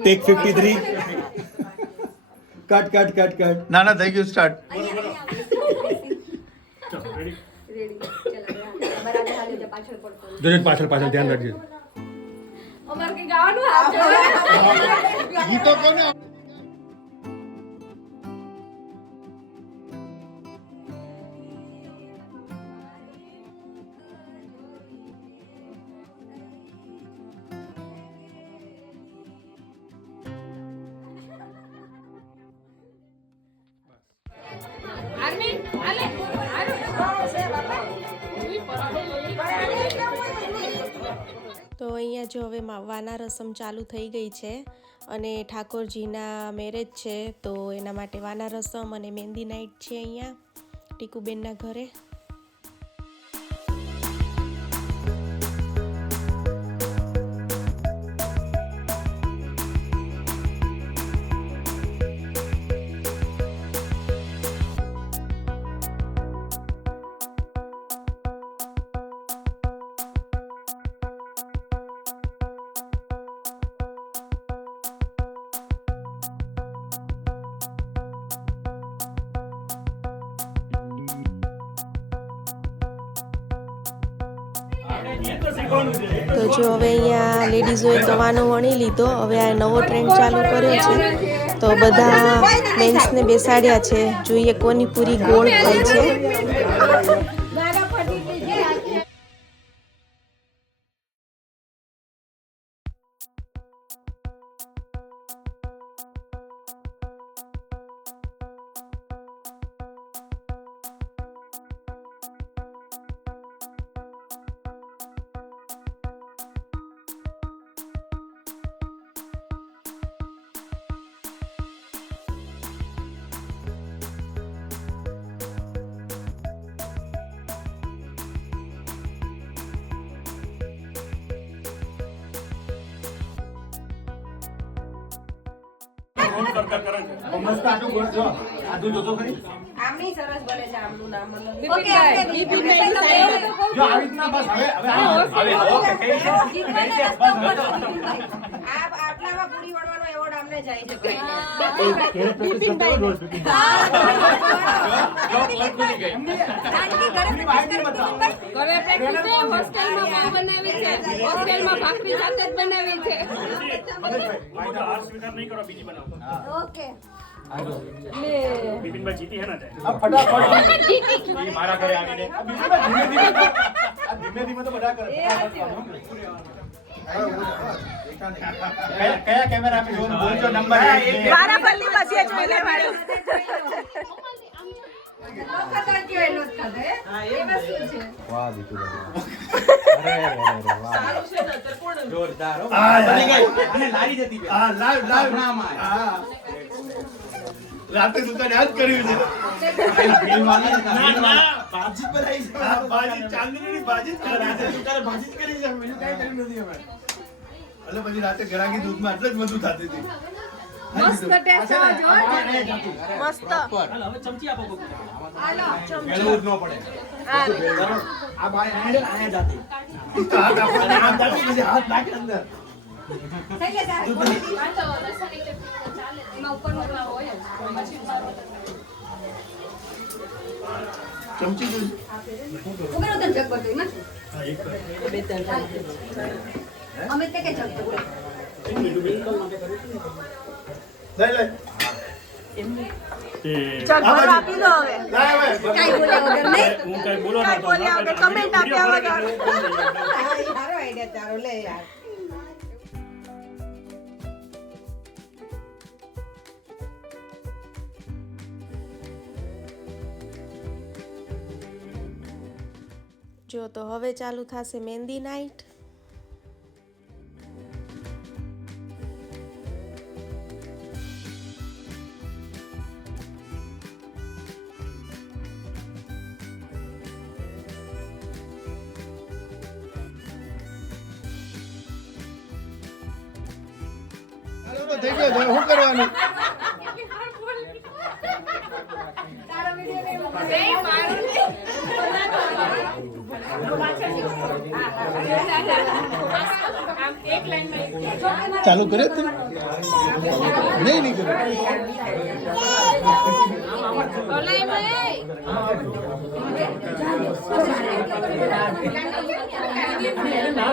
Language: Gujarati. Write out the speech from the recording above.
Tech 53 cut cut cut cut ના થઈ ગયું સ્ટાર્ટ જોજે પાછળ પાછળ ધ્યાન રાખજે અમાર કે ગાવાનું ગીતો કોને તો અહીંયા જો હવે વાના રસમ ચાલુ થઈ ગઈ છે અને ઠાકોરજીના મેરેજ છે તો એના માટે વાના રસમ અને મહેંદી નાઈટ છે અહીંયા ટીકુબેનના ઘરે. તો જો હવે અહીંયા લેડીઝોએ તવાનો વણી લીધો. હવે આ નવો ટ્રેન્ડ ચાલુ કર્યો છે તો બધા મેન્સને બેસાડ્યા છે. જોઈએ કોની પૂરી ગોળ થાય છે. આમની સરસ બને છે આમનું નામ મતલબ ઓકે જો આવી રીતના બસ હવે આટલામાં પૂરી વણવાનો એવોર્ડ આમને જાય છે ઘરે પ્રેક્ટિસ છે હોસ્ટેલમાં બનાવી છે હોસ્ટેલમાં ભાખરી સાથે જ બનાવી છે હાર સ્વીકાર નહીં કરો બીજી બનાવો ઓકે બિપિનભાઈ જીતી હે ના ફટાફટ જીતી મારા ઘરે આવીને ધીમે ધીમે તો બધા કરે કયા કેમેરા આપી જોન બોલજો નંબર મારા પલ્લી પછી જોઈ લે મારું જોરદાર બની ગઈ અને લારી જતી હા લાઈવ લાઈવ રાતે સુતા યાદ કર્યું છે બિલ વાલા ના બાજી પર આવી છે બાજી ચાંદનીની બાજી જ કરી છે સુતારે બાજી જ કરી છે બીજું કઈ કર્યું નથી અમે એટલે પછી રાતે ગરાકી દૂધમાં એટલે જ વધુ થતી હતી મસ્ત ટેસ્ટ આવજો મસ્ત હાલો હવે ચમચી આપો કોક હાલો ચમચી મેળવું જ ન પડે આ બાય આયા જાતી હાથ આપણે આમ જાતી પછી હાથ નાખી અંદર થઈ લે તાર એમાં ઉપરનો હોય ચમચી જો ઉગરો તન જગ બતઈ માં બે તન અમે તે કે જગ તો લે લે ચાલ ભરો આપી દો હવે કાઈ બોલ્યા વગર નહીં હું કઈ બોલો ના તો બોલ્યા વગર કમેન્ટ આપ્યા વગર સારો આઈડિયા તારો લે યાર જો તો હવે ચાલુ થશે મહેંદી નાઇટ. થઈ ગયો તો શું કરવાનું? ચાલુ કરે તું નહીં કરે ના